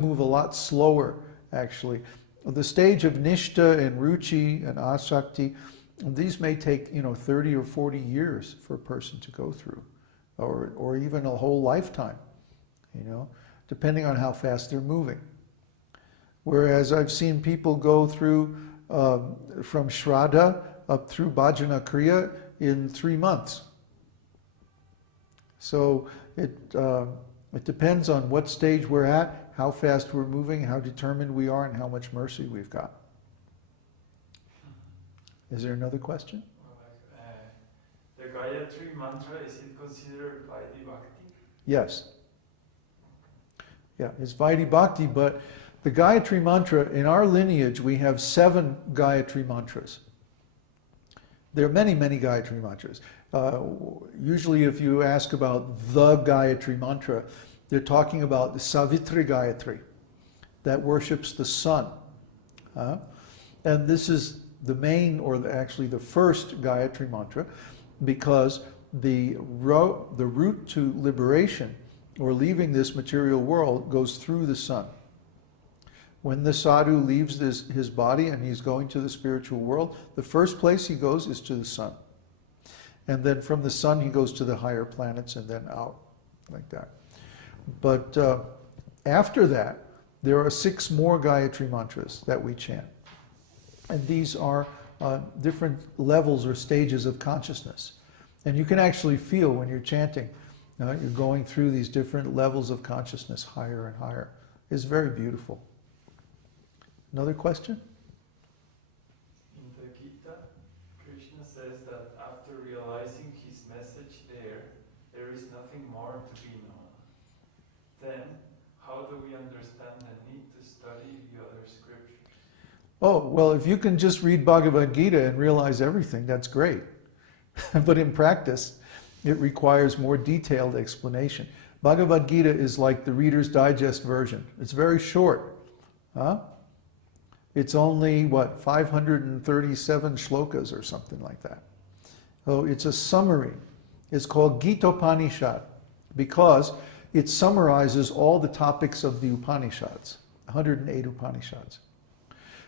move a lot slower, actually. The stage of nishta and ruchi and asakti, these may take 30 or 40 years for a person to go through, or even a whole lifetime, depending on how fast they're moving. Whereas I've seen people go through from shraddha up through bhajana kriya in 3 months. So it depends on what stage we're at, how fast we're moving, how determined we are, and how much mercy we've got. Is there another question? The Gayatri mantra, is it considered Vaidhi Bhakti? Yes. Yeah, it's Vaidhi Bhakti, but the Gayatri mantra, in our lineage, we have 7 Gayatri mantras. There are many, many Gayatri mantras. Usually if you ask about the Gayatri mantra, they're talking about the Savitri Gayatri, that worships the sun. And this is the main, or actually the first Gayatri mantra, because the route to liberation, or leaving this material world, goes through the sun. When the sadhu leaves his body and he's going to the spiritual world, the first place he goes is to the sun. And then from the sun he goes to the higher planets and then out, like that. But after that, there are 6 more Gayatri mantras that we chant. And these are different levels or stages of consciousness. And you can actually feel when you're chanting, you're going through these different levels of consciousness, higher and higher. It's very beautiful. Another question? In the Gita, Krishna says that after realizing his message there is nothing more to be known. Then, how do we understand the need to study the other scriptures? Oh, well, if you can just read Bhagavad Gita and realize everything, that's great. But in practice, it requires more detailed explanation. Bhagavad Gita is like the Reader's Digest version. It's very short. It's only, 537 shlokas or something like that. So it's a summary. It's called Gita-upanishad because it summarizes all the topics of the Upanishads, 108 Upanishads.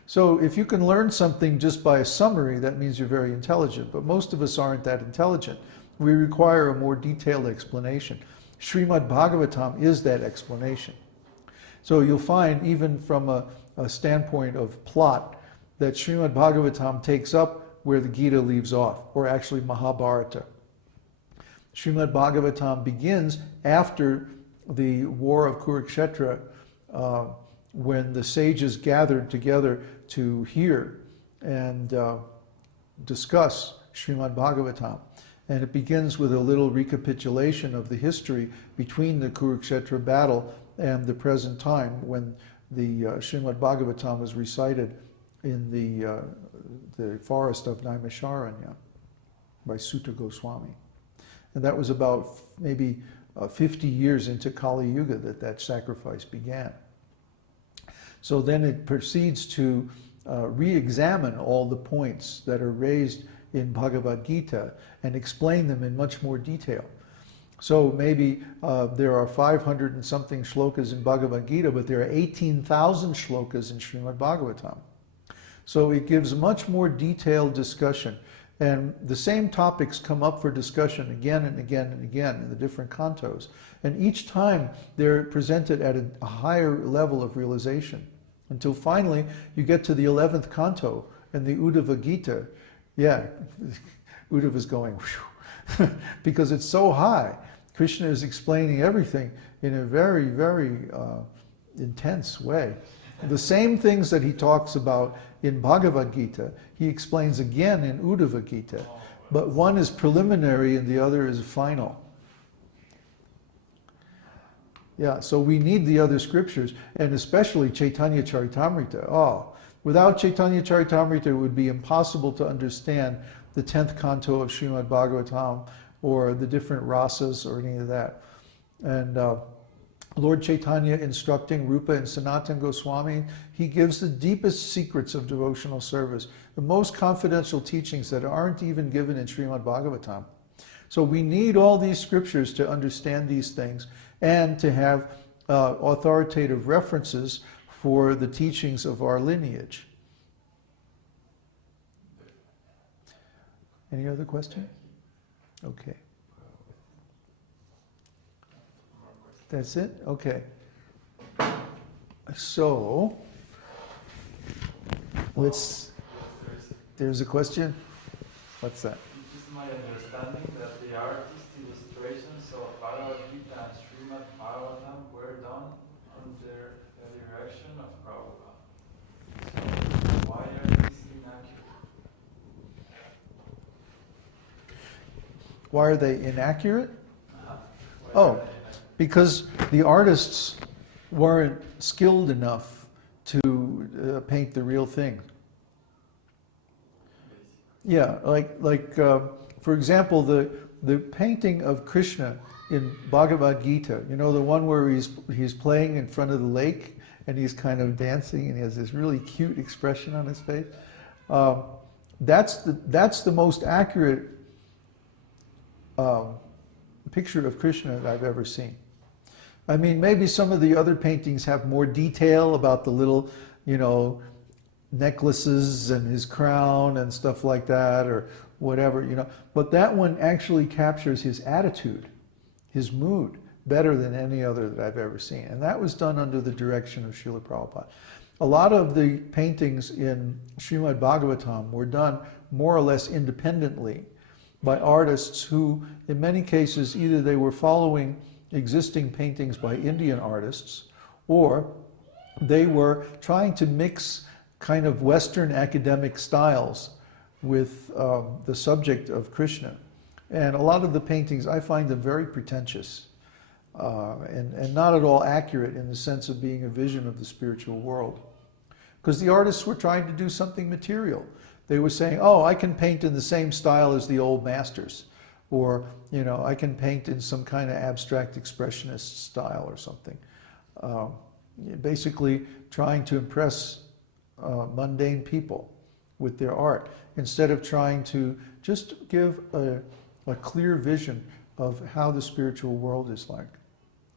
So if you can learn something just by a summary, that means you're very intelligent. But most of us aren't that intelligent. We require a more detailed explanation. Srimad Bhagavatam is that explanation. So you'll find, even from a standpoint of plot, that Srimad Bhagavatam takes up where the Gita leaves off, or actually Mahabharata. Srimad Bhagavatam begins after the war of Kurukshetra, when the sages gathered together to hear and discuss Srimad Bhagavatam. And it begins with a little recapitulation of the history between the Kurukshetra battle and the present time, when the Srimad Bhagavatam was recited in the forest of Naimisharanya by Sutta Goswami. And that was about maybe 50 years into Kali Yuga that sacrifice began. So then it proceeds to re-examine all the points that are raised in Bhagavad Gita and explain them in much more detail. So maybe there are 500 and something shlokas in Bhagavad Gita, but there are 18,000 shlokas in Srimad Bhagavatam. So it gives much more detailed discussion. And the same topics come up for discussion again and again and again in the different cantos. And each time they're presented at a higher level of realization, until finally you get to the 11th canto and the Uddhava Gita. Yeah, Uddhava's going, whew, because it's so high. Krishna is explaining everything in a very, very intense way. The same things that he talks about in Bhagavad Gita, he explains again in Uddhava Gita. But one is preliminary and the other is final. Yeah, so we need the other scriptures, and especially Chaitanya Charitamrita. Without Chaitanya Charitamrita, it would be impossible to understand the 10th canto of Srimad Bhagavatam, or the different rasas, or any of that. And Lord Chaitanya, instructing Rupa and Sanatana Goswami, he gives the deepest secrets of devotional service, the most confidential teachings that aren't even given in Srimad Bhagavatam. So we need all these scriptures to understand these things and to have authoritative references for the teachings of our lineage. Any other question? Okay. That's it? Okay. So, there's a question? What's that? It is my understanding that the artist illustrations of Bhagavad-gīta and Srimad Bhagavatam were done under the direction of Prabhupada. So why are these inaccurate? Why are they inaccurate? Why Oh. are they inaccurate? Because the artists weren't skilled enough to paint the real thing. Yeah, for example, the painting of Krishna in Bhagavad Gita, you know, the one where he's playing in front of the lake and he's kind of dancing and he has this really cute expression on his face. That's the most accurate picture of Krishna that I've ever seen. I mean, maybe some of the other paintings have more detail about the little, you know, necklaces and his crown and stuff like that, or whatever, you know. But that one actually captures his attitude, his mood, better than any other that I've ever seen. And that was done under the direction of Srila Prabhupada. A lot of the paintings in Srimad Bhagavatam were done more or less independently by artists who, in many cases, either they were following existing paintings by Indian artists, or they were trying to mix kind of Western academic styles with the subject of Krishna. And a lot of the paintings, I find them very pretentious and not at all accurate in the sense of being a vision of the spiritual world. Because the artists were trying to do something material. They were saying, oh, I can paint in the same style as the old masters. Or, you know, I can paint in some kind of abstract expressionist style or something. Basically trying to impress mundane people with their art, instead of trying to just give a clear vision of how the spiritual world is like.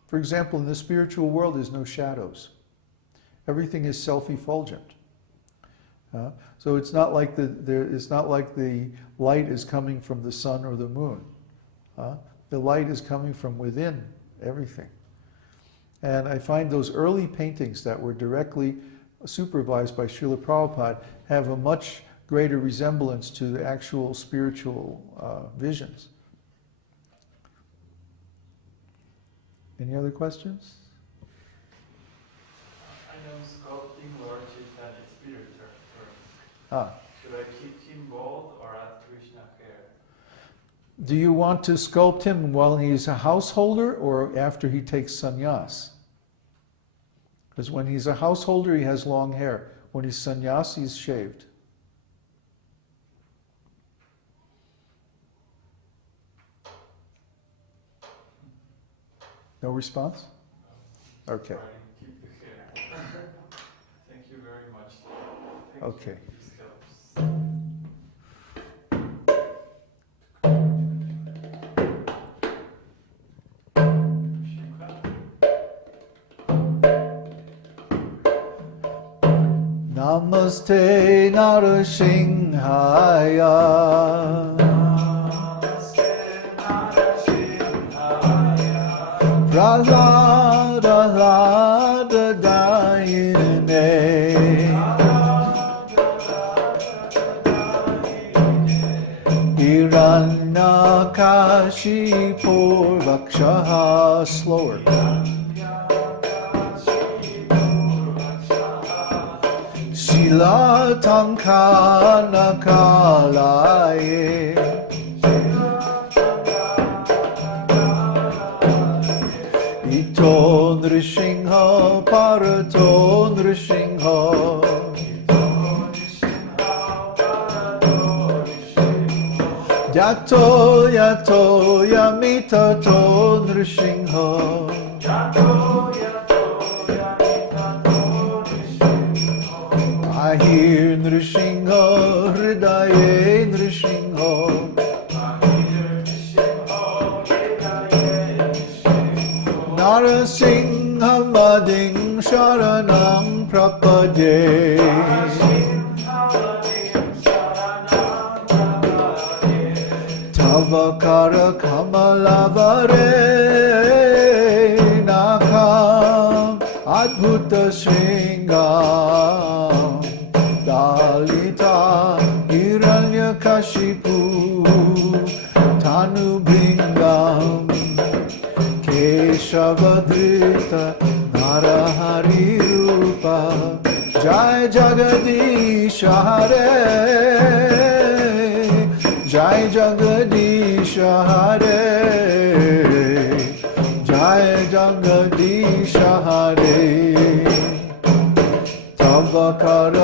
For example, in the spiritual world, there's no shadows. Everything is self-effulgent. So it's not like the light is coming from the sun or the moon. The light is coming from within everything. And I find those early paintings that were directly supervised by Srila Prabhupada have a much greater resemblance to the actual spiritual visions. Any other questions? I know sculpting Lord Chaitanya is spiritual term. Ah. Should I keep him bald or add Krishna hair? Do you want to sculpt him while he's a householder or after he takes sannyas? Because when he's a householder, he has long hair. When he's sannyas, he's shaved. No response? Okay. Try and keep the hair. Thank you very much. Thank Okay. you. This helps. Namaste Narasimhaya. Prahlada Dayine. Hiranyakashipu Vakshaha. Slower. Shilatankana kalaye. Ito nrishingha parato nrishingha. Yato yato yamitato nrishingha. Ahir nrishingha hridaye nrishingha. Narasingha Bhalading Sharanam Prapadye Tavakara Kamalavare Nakam Adbhuta Shringam Dalita Hiranyakashipu Tanubhingam Keshavadrita Narahari Rupa Jai Jagadish Hare Jai Jagadish Hare Jai Jagadish Hare Tavakara